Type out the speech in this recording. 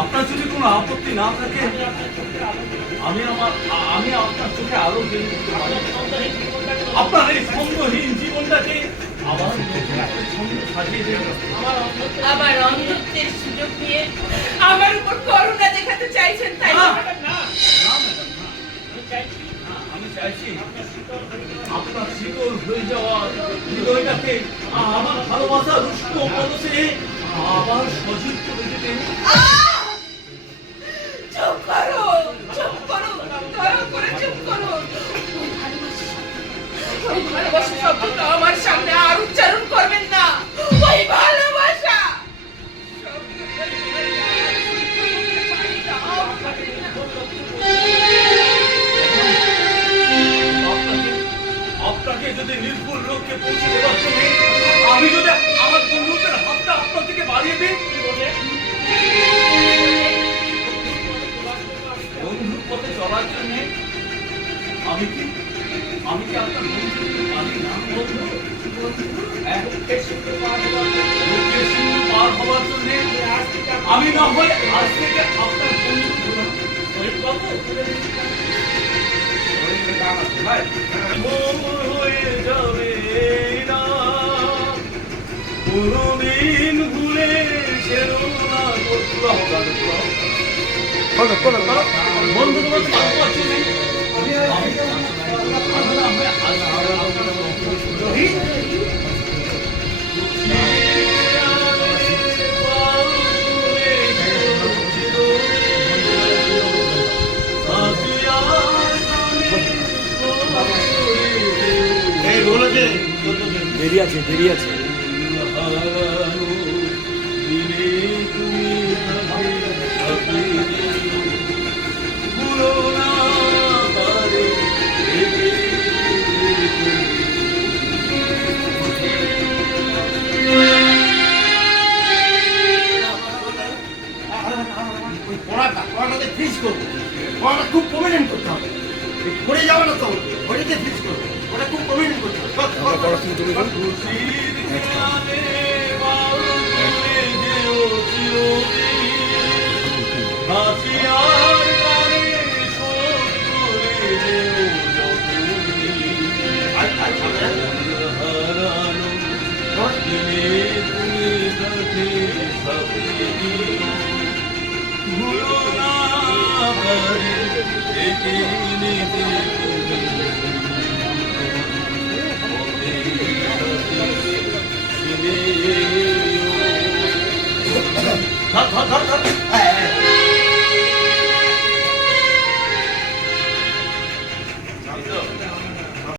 আপনার যদি কোনো আপত্তি না থাকে আমি আপনার চোখে আলো জ্বেলে দিতে পারি। আপনার এই ছন্দহীন জীবনটাকে আবার ছন্দ সাজিয়ে দেব। আবার অন্ধত্বের সুযোগ নিয়ে আমার উপর করুণা দেখাতে চাইছেন, তাই না? আমি চাইছি আপনার শীতল হয়ে যাওয়া হৃদয়টাকে আমার ভালোবাসা রুষ্ট পরশে আবার সজীব করে দিতে। চুপ করো, চুপ করো, দয়া করে চুপ করো। ওই ভালোবাসা শব্দটা আমার সামনে আর উচ্চারণ করবেন না। ওই ভালোবাসা আপনাকে যদি নির্ভুল লোককে পৌঁছে দেওয়ার জন্য আমি যদি আমার বন্ধুদের হাতটা আপনার থেকে বাড়িয়ে দিই, বন্ধুর পথে চলার জন্য আমি কি আপনার বন্ধু পারি না? বন্ধু পার হওয়ার জন্য আমি না হয় আজ থেকে আপনার বন্ধু হয়ে যাবে না পুরোদিন ভুলে বন্ধু দেরি আছে খুব প্রমিনেন্ট করতে হবে, পড়ে যাবে না তো, ওটাতে ফিক্স করবো, ওটা খুব প্রমিনেন্ট করতে হবে। ভুলো না পারে